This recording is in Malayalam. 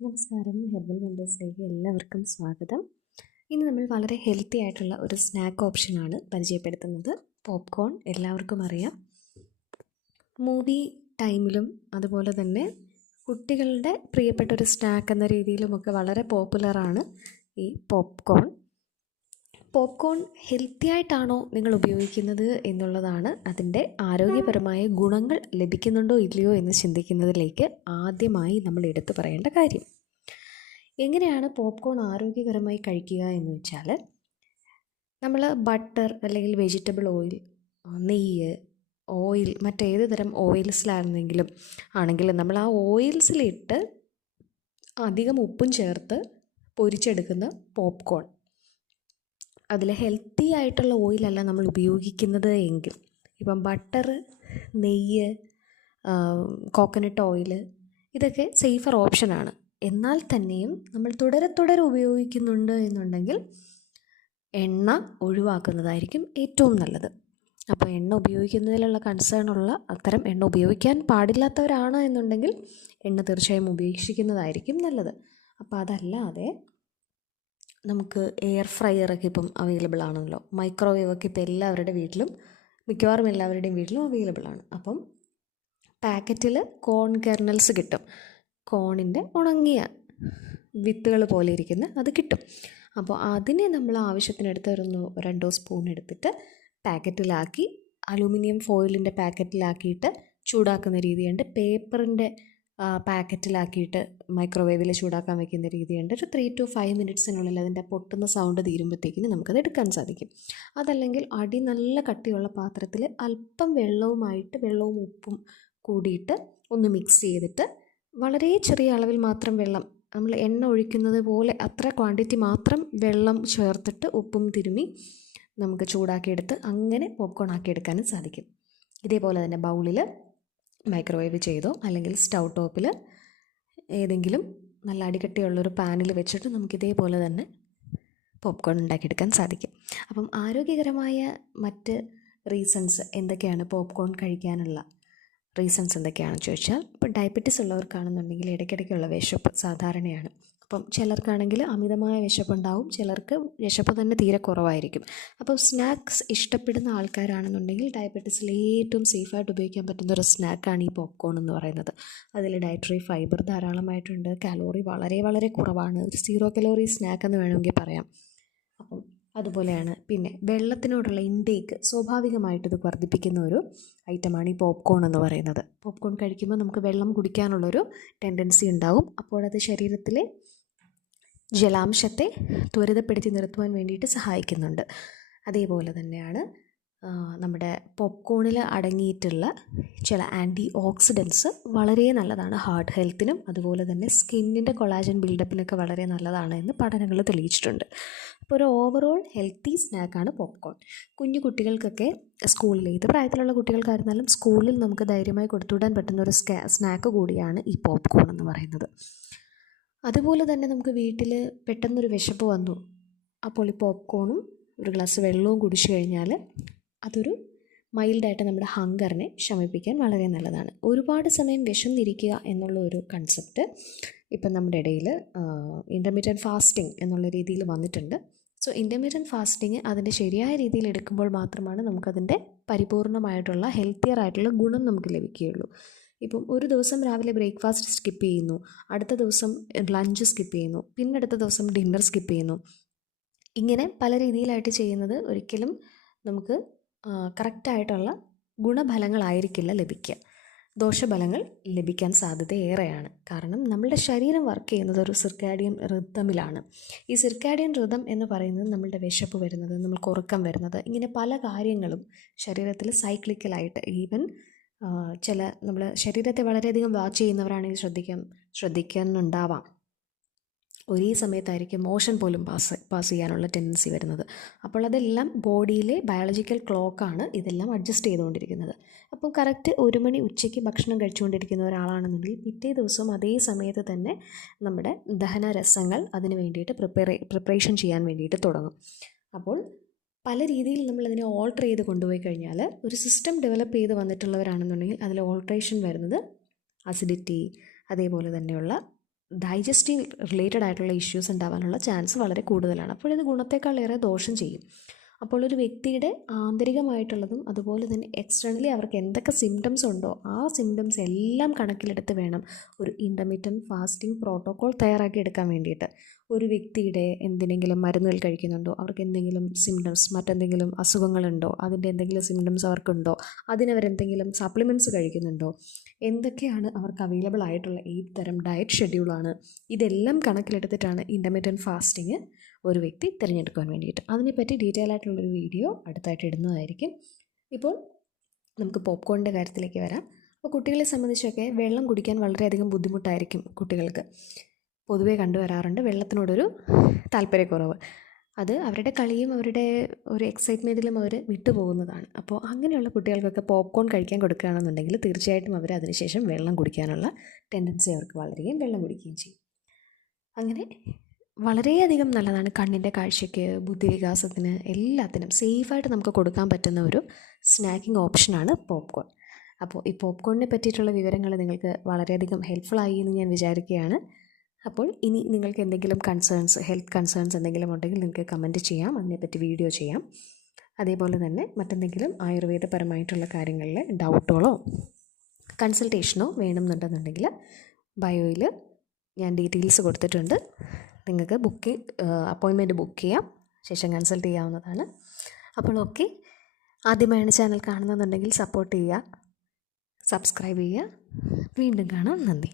നമസ്കാരം. ഹെർബൽ വണ്ടേഴ്സിലേക്ക് എല്ലാവർക്കും സ്വാഗതം. ഇന്ന് നമ്മൾ വളരെ ഹെൽത്തി ആയിട്ടുള്ള ഒരു സ്നാക്ക് ഓപ്ഷനാണ് പരിചയപ്പെടുത്തുന്നത്. പോപ്കോൺ എല്ലാവർക്കും അറിയാം. മൂവി ടൈമിലും അതുപോലെ തന്നെ കുട്ടികളുടെ പ്രിയപ്പെട്ട ഒരു സ്നാക്ക് എന്ന രീതിയിലുമൊക്കെ വളരെ പോപ്പുലറാണ് ഈ പോപ്കോൺ. പോപ്കോൺ ഹെൽത്തി ആയിട്ടാണോ നിങ്ങൾ ഉപയോഗിക്കുന്നത് എന്നുള്ളതാണ് അതിൻ്റെ ആരോഗ്യപരമായ ഗുണങ്ങൾ ലഭിക്കുന്നുണ്ടോ ഇല്ലയോ എന്ന് ചിന്തിക്കുന്നതിലേക്ക് ആദ്യമായി നമ്മൾ എടുത്തു പറയേണ്ട കാര്യം. എങ്ങനെയാണ് പോപ്കോൺ ആരോഗ്യകരമായി കഴിക്കുക എന്ന് വെച്ചാൽ, നമ്മൾ ബട്ടർ അല്ലെങ്കിൽ വെജിറ്റബിൾ ഓയിൽ, നെയ്യ്, ഓയിൽ, മറ്റേത് തരം ഓയിൽസിലാണെങ്കിലും നമ്മൾ ആ ഓയിൽസിലിട്ട് അധികം ഉപ്പും ചേർത്ത് പൊരിച്ചെടുക്കുന്ന പോപ്കോൺ, അതിൽ ഹെൽത്തി ആയിട്ടുള്ള ഓയിലല്ല നമ്മൾ ഉപയോഗിക്കുന്നത് എങ്കിൽ, ഇപ്പം ബട്ടർ, നെയ്യ്, കോക്കനട്ട് ഓയിൽ, ഇതൊക്കെ സേഫർ ഓപ്ഷനാണ്. എന്നാൽ തന്നെയും നമ്മൾ തുടരെ ഉപയോഗിക്കുന്നുണ്ട് എന്നുണ്ടെങ്കിൽ എണ്ണ ഒഴിവാക്കുന്നതായിരിക്കും ഏറ്റവും നല്ലത്. അപ്പോൾ എണ്ണ ഉപയോഗിക്കുന്നതിലുള്ള കൺസേണുള്ള അത്തരം എണ്ണ ഉപയോഗിക്കാൻ പാടില്ലാത്തവരാണ് എന്നുണ്ടെങ്കിൽ എണ്ണ തീർച്ചയായും ഉപേക്ഷിക്കുന്നതായിരിക്കും നല്ലത്. അപ്പോൾ അതല്ലാതെ നമുക്ക് എയർ ഫ്രയറൊക്കെ ഇപ്പം അവൈലബിൾ ആണല്ലോ, മൈക്രോവേവൊക്കെ ഇപ്പോൾ മിക്കവാറും എല്ലാവരുടെയും വീട്ടിലും അവൈലബിൾ ആണ്. അപ്പം പാക്കറ്റിൽ കോൺ കെർണൽസ് കിട്ടും, കോണിൻ്റെ ഉണങ്ങിയ വിത്തുകൾ പോലെ ഇരിക്കുന്ന അത് കിട്ടും. അപ്പോൾ അതിനെ നമ്മൾ ആവശ്യത്തിനെടുത്ത് ഒരു 2 സ്പൂൺ എടുത്തിട്ട് പാക്കറ്റിലാക്കി, അലൂമിനിയം ഫോയിലിൻ്റെ പാക്കറ്റിലാക്കിയിട്ട് ചൂടാക്കുന്ന രീതിയുണ്ട്, പേപ്പറിൻ്റെ പാക്കറ്റിലാക്കിയിട്ട് മൈക്രോവേവിൽ ചൂടാക്കാൻ വയ്ക്കുന്ന രീതിയുണ്ട്. ഒരു 3 to 5 മിനിറ്റ്സിനുള്ളിൽ അതിൻ്റെ പൊട്ടുന്ന സൗണ്ട് തീരുമ്പോഴത്തേക്കിന് നമുക്കത് എടുക്കാൻ സാധിക്കും. അതല്ലെങ്കിൽ അടി നല്ല കട്ടിയുള്ള പാത്രത്തിൽ അല്പം വെള്ളവും ഉപ്പും കൂടിയിട്ട് ഒന്ന് മിക്സ് ചെയ്തിട്ട് വളരെ ചെറിയ അളവിൽ മാത്രം വെള്ളം, നമ്മൾ എണ്ണ ഒഴിക്കുന്നത് പോലെ അത്ര ക്വാണ്ടിറ്റി മാത്രം വെള്ളം ചേർത്തിട്ട് ഉപ്പും തിരുമ്മി നമുക്ക് ചൂടാക്കിയെടുത്ത് അങ്ങനെ പോപ്കോൺ ആക്കിയെടുക്കാനും സാധിക്കും. ഇതേപോലെ തന്നെ ബൗളിൽ മൈക്രോവേവ് ചെയ്തോ അല്ലെങ്കിൽ സ്റ്റൗ ടോപ്പിൽ ഏതെങ്കിലും നല്ല അടികട്ടിയുള്ളൊരു പാനിൽ വെച്ചിട്ട് നമുക്കിതേപോലെ തന്നെ പോപ്കോൺ ഉണ്ടാക്കിയെടുക്കാൻ സാധിക്കും. അപ്പം ആരോഗ്യകരമായ മറ്റ് റീസൺസ് എന്തൊക്കെയാണ്, പോപ്കോൺ കഴിക്കാനുള്ള റീസൺസ് എന്തൊക്കെയാണെന്ന് ചോദിച്ചാൽ, ഇപ്പോൾ ഡയബറ്റീസ് ഉള്ളവർക്കാണെന്നുണ്ടെങ്കിൽ ഇടയ്ക്കിടയ്ക്കുള്ള വിശപ്പ് സാധാരണയാണ്. അപ്പം ചിലർക്കാണെങ്കിൽ അമിതമായ വിശപ്പുണ്ടാവും, ചിലർക്ക് വിശപ്പ് തന്നെ തീരെ കുറവായിരിക്കും. അപ്പോൾ സ്നാക്സ് ഇഷ്ടപ്പെടുന്ന ആൾക്കാരാണെന്നുണ്ടെങ്കിൽ ഡയബറ്റീസിൽ ഏറ്റവും സേഫായിട്ട് ഉപയോഗിക്കാൻ പറ്റുന്ന ഒരു സ്നാക്കാണ് ഈ പോപ്കോൺ എന്ന് പറയുന്നത്. അതിൽ ഡയറ്ററി ഫൈബർ ധാരാളമായിട്ടുണ്ട്, കാലോറി വളരെ കുറവാണ്, ഒരു 0 കലോറി സ്നാക്ക് എന്ന് വേണമെങ്കിൽ പറയാം. അപ്പം അതുപോലെയാണ്. പിന്നെ വെള്ളത്തിനോടുള്ള ഇൻടേക്ക് സ്വാഭാവികമായിട്ട് ഇത് വർദ്ധിപ്പിക്കുന്ന ഒരു ഐറ്റമാണ് ഈ പോപ്കോൺ എന്ന് പറയുന്നത്. പോപ്കോൺ കഴിക്കുമ്പോൾ നമുക്ക് വെള്ളം കുടിക്കാനുള്ളൊരു ടെൻഡൻസി ഉണ്ടാവും. അപ്പോൾ അത് ശരീരത്തിലെ ജലാംശത്തെ ത്വരിതപ്പെടുത്തി നിർത്തുവാൻ വേണ്ടിയിട്ട് സഹായിക്കുന്നുണ്ട്. അതേപോലെ തന്നെയാണ് നമ്മുടെ പോപ്കോണിൽ അടങ്ങിയിട്ടുള്ള ചില ആൻറ്റി ഓക്സിഡൻസ് വളരെ നല്ലതാണ് ഹാർട്ട് ഹെൽത്തിനും, അതുപോലെ തന്നെ സ്കിന്നിൻ്റെ കൊളാജൻ ബിൽഡപ്പിനൊക്കെ വളരെ നല്ലതാണ് എന്ന് പഠനങ്ങൾ തെളിയിച്ചിട്ടുണ്ട്. അപ്പോൾ ഒരു ഓവറോൾ ഹെൽത്തി സ്നാക്കാണ് പോപ്കോൺ. കുഞ്ഞു കുട്ടികൾക്കൊക്കെ സ്കൂളിൽ, ഏത് പ്രായത്തിലുള്ള കുട്ടികൾക്കായിരുന്നാലും സ്കൂളിൽ നമുക്ക് ധൈര്യമായി കൊടുത്തുവിടാൻ പറ്റുന്ന ഒരു സ്നാക്ക് കൂടിയാണ് ഈ പോപ്കോൺ എന്ന് പറയുന്നത്. അതുപോലെ തന്നെ നമുക്ക് വീട്ടിൽ പെട്ടെന്നൊരു വിശപ്പ് വന്നു, അപ്പോൾ ഈ പോപ്കോണും ഒരു ഗ്ലാസ് വെള്ളവും കുടിച്ചു കഴിഞ്ഞാൽ അതൊരു മൈൽഡായിട്ട് നമ്മുടെ ഹങ്കറിനെ ശമിപ്പിക്കാൻ വളരെ നല്ലതാണ്. ഒരുപാട് സമയം വിശന്നിരിക്കുക എന്നുള്ള ഒരു കൺസെപ്റ്റ് ഇപ്പം നമ്മുടെ ഇടയിൽ ഇൻ്റർമീഡിയറ്റ് ഫാസ്റ്റിംഗ് എന്നുള്ള രീതിയിൽ വന്നിട്ടുണ്ട്. സോ ഇൻ്റർമീഡിയറ്റ് ഫാസ്റ്റിംഗ് അതിൻ്റെ ശരിയായ രീതിയിൽ എടുക്കുമ്പോൾ മാത്രമാണ് നമുക്കതിൻ്റെ പരിപൂർണമായിട്ടുള്ള ഹെൽത്തിയർ ആയിട്ടുള്ള ഗുണം നമുക്ക് ലഭിക്കുകയുള്ളൂ. ഇപ്പം ഒരു ദിവസം രാവിലെ ബ്രേക്ക്ഫാസ്റ്റ് സ്കിപ്പ് ചെയ്യുന്നു, അടുത്ത ദിവസം ലഞ്ച് സ്കിപ്പ് ചെയ്യുന്നു, പിന്നെ അടുത്ത ദിവസം ഡിന്നർ സ്കിപ്പ് ചെയ്യുന്നു. ഇങ്ങനെ പല രീതിയിലായിട്ട് ചെയ്യുന്നത് ഒരിക്കലും നമുക്ക് കറക്റ്റായിട്ടുള്ള ഗുണഫലങ്ങളായിരിക്കില്ല ലഭിക്കുക. ദോഷഫലങ്ങൾ ലഭിക്കാൻ സാധ്യത ഏറെയാണ്. കാരണം നമ്മളുടെ ശരീരം വർക്ക് ചെയ്യുന്നത് ഒരു സിർക്കാഡിയൻ റിതമിലാണ്. ഈ സിർക്കാഡിയൻ റിതം എന്ന് പറയുന്നത് നമ്മളുടെ വിശപ്പ് വരുന്നത്, നമ്മൾക്ക് ഉറക്കം വരുന്നത്, ഇങ്ങനെ പല കാര്യങ്ങളും ശരീരത്തിൽ സൈക്ലിക്കലായിട്ട്, ഈവൻ നമ്മൾ ശരീരത്തെ വളരെയധികം വാച്ച് ചെയ്യുന്നവരാണെങ്കിൽ ശ്രദ്ധിക്കുന്നുണ്ടാവാം, ഒരേ സമയത്തായിരിക്കും മോഷൻ പോലും പാസ് ചെയ്യാനുള്ള ടെൻഡൻസി വരുന്നത്. അപ്പോൾ അതെല്ലാം ബോഡിയിലെ ബയോളജിക്കൽ ക്ലോക്കാണ് ഇതെല്ലാം അഡ്ജസ്റ്റ് ചെയ്തുകൊണ്ടിരിക്കുന്നത്. അപ്പോൾ കറക്റ്റ് 1 മണി ഉച്ചയ്ക്ക് ഭക്ഷണം കഴിച്ചുകൊണ്ടിരിക്കുന്ന ഒരാളാണെന്നുണ്ടെങ്കിൽ പിറ്റേ ദിവസവും അതേ സമയത്ത് തന്നെ നമ്മുടെ ദഹനരസങ്ങൾ അതിന് വേണ്ടിയിട്ട് പ്രിപ്പറേഷൻ ചെയ്യാൻ വേണ്ടിയിട്ട് തുടങ്ങും. അപ്പോൾ പല രീതിയിൽ നമ്മളതിനെ ഓൾട്ടർ ചെയ്ത് കൊണ്ടുപോയി കഴിഞ്ഞാൽ, ഒരു സിസ്റ്റം ഡെവലപ്പ് ചെയ്ത് വന്നിട്ടുള്ളവരാണെന്നുണ്ടെങ്കിൽ അതിൽ ഓൾട്രേഷൻ വരുന്നത് അസിഡിറ്റി, അതേപോലെ തന്നെയുള്ള ഡൈജസ്റ്റീവ് റിലേറ്റഡ് ആയിട്ടുള്ള ഇഷ്യൂസ് ഉണ്ടാകാനുള്ള ചാൻസ് വളരെ കൂടുതലാണ്. അപ്പോൾ ഇത് ഗുണത്തേക്കാളേറെ ദോഷം ചെയ്യും. അപ്പോൾ ഒരു വ്യക്തിയുടെ ആന്തരികമായിട്ടുള്ളതും അതുപോലെ തന്നെ എക്സ്റ്റേണലി അവർക്ക് എന്തൊക്കെ സിംറ്റംസ് ഉണ്ടോ ആ സിംറ്റംസ് എല്ലാം കണക്കിലെടുത്ത് വേണം ഒരു ഇൻ്റർമിറ്റൻറ്റ് ഫാസ്റ്റിംഗ് പ്രോട്ടോക്കോൾ തയ്യാറാക്കി എടുക്കാൻ വേണ്ടിയിട്ട്. ഒരു വ്യക്തിയുടെ എന്തിനെങ്കിലും മരുന്നുകൾ കഴിക്കുന്നുണ്ടോ, അവർക്ക് എന്തെങ്കിലും സിംറ്റംസ് മറ്റെന്തെങ്കിലും അസുഖങ്ങളുണ്ടോ, അതിൻ്റെ എന്തെങ്കിലും സിംറ്റംസ് അവർക്കുണ്ടോ, അതിനവരെന്തെങ്കിലും സപ്ലിമെൻറ്റ്സ് കഴിക്കുന്നുണ്ടോ, എന്തൊക്കെയാണ് അവർക്ക് അവൈലബിൾ ആയിട്ടുള്ള ഏത് തരം ഡയറ്റ് ഷെഡ്യൂളാണ്, ഇതെല്ലാം കണക്കിലെടുത്തിട്ടാണ് ഇൻ്റർമിറ്റൻറ്റ് ഫാസ്റ്റിംഗ് ഒരു വ്യക്തി തിരഞ്ഞെടുക്കാൻ വേണ്ടിയിട്ട്. അതിനെപ്പറ്റി ഡീറ്റെയിൽ ആയിട്ടുള്ളൊരു വീഡിയോ അടുത്തായിട്ട് ഇടുന്നതായിരിക്കും. ഇപ്പോൾ നമുക്ക് പോപ്കോണിൻ്റെ കാര്യത്തിലേക്ക് വരാം. അപ്പോൾ കുട്ടികളെ സംബന്ധിച്ചൊക്കെ വെള്ളം കുടിക്കാൻ വളരെയധികം ബുദ്ധിമുട്ടായിരിക്കും കുട്ടികൾക്ക്. പൊതുവേ കണ്ടുവരാറുണ്ട് വെള്ളത്തിനോടൊരു താല്പര്യക്കുറവ്. അത് അവരുടെ കളിയും അവരുടെ ഒരു എക്സൈറ്റ്മെൻറ്റിലും അവർ വിട്ടുപോകുന്നതാണ്. അപ്പോൾ അങ്ങനെയുള്ള കുട്ടികൾക്കൊക്കെ പോപ്കോൺ കഴിക്കാൻ കൊടുക്കുകയാണെന്നുണ്ടെങ്കിൽ തീർച്ചയായിട്ടും അവർ അതിനുശേഷം വെള്ളം കുടിക്കാനുള്ള ടെൻഡൻസി അവർക്ക് വളരുകയും വെള്ളം കുടിക്കുകയും ചെയ്യും. അങ്ങനെ വളരെയധികം നല്ലതാണ് കണ്ണിൻ്റെ കാഴ്ചയ്ക്ക്, ബുദ്ധിവികാസത്തിന്, എല്ലാത്തിനും സേഫായിട്ട് നമുക്ക് കൊടുക്കാൻ പറ്റുന്ന ഒരു സ്നാക്കിംഗ് ഓപ്ഷനാണ് പോപ്കോൺ. അപ്പോൾ ഈ പോപ്കോണിനെ പറ്റിയിട്ടുള്ള വിവരങ്ങൾ നിങ്ങൾക്ക് വളരെയധികം ഹെൽപ്ഫുള്ളായി എന്ന് ഞാൻ വിചാരിക്കുകയാണ്. അപ്പോൾ ഇനി നിങ്ങൾക്ക് എന്തെങ്കിലും ഹെൽത്ത് കൺസേൺസ് എന്തെങ്കിലും ഉണ്ടെങ്കിൽ നിങ്ങൾക്ക് കമൻറ്റ് ചെയ്യാം, അതിനെപ്പറ്റി വീഡിയോ ചെയ്യാം. അതേപോലെ തന്നെ മറ്റെന്തെങ്കിലും ആയുർവേദപരമായിട്ടുള്ള കാര്യങ്ങളിൽ ഡൗട്ടുകളോ കൺസൾട്ടേഷനോ വേണമെന്നുണ്ടെന്നുണ്ടെങ്കിൽ ബയോയിൽ ഞാൻ ഡീറ്റെയിൽസ് കൊടുത്തിട്ടുണ്ട്. നിങ്ങൾക്ക് അപ്പോയിൻമെൻറ്റ് ബുക്ക് ചെയ്യാം, ശേഷം കൺസൾട്ട് ചെയ്യാവുന്നതാണ്. അപ്പോൾ ഓക്കെ, ആദ്യമായാണ് ചാനൽ കാണുന്നതെന്നുണ്ടെങ്കിൽ സപ്പോർട്ട് ചെയ്യുക, സബ്സ്ക്രൈബ് ചെയ്യുക. വീണ്ടും കാണാം. നന്ദി.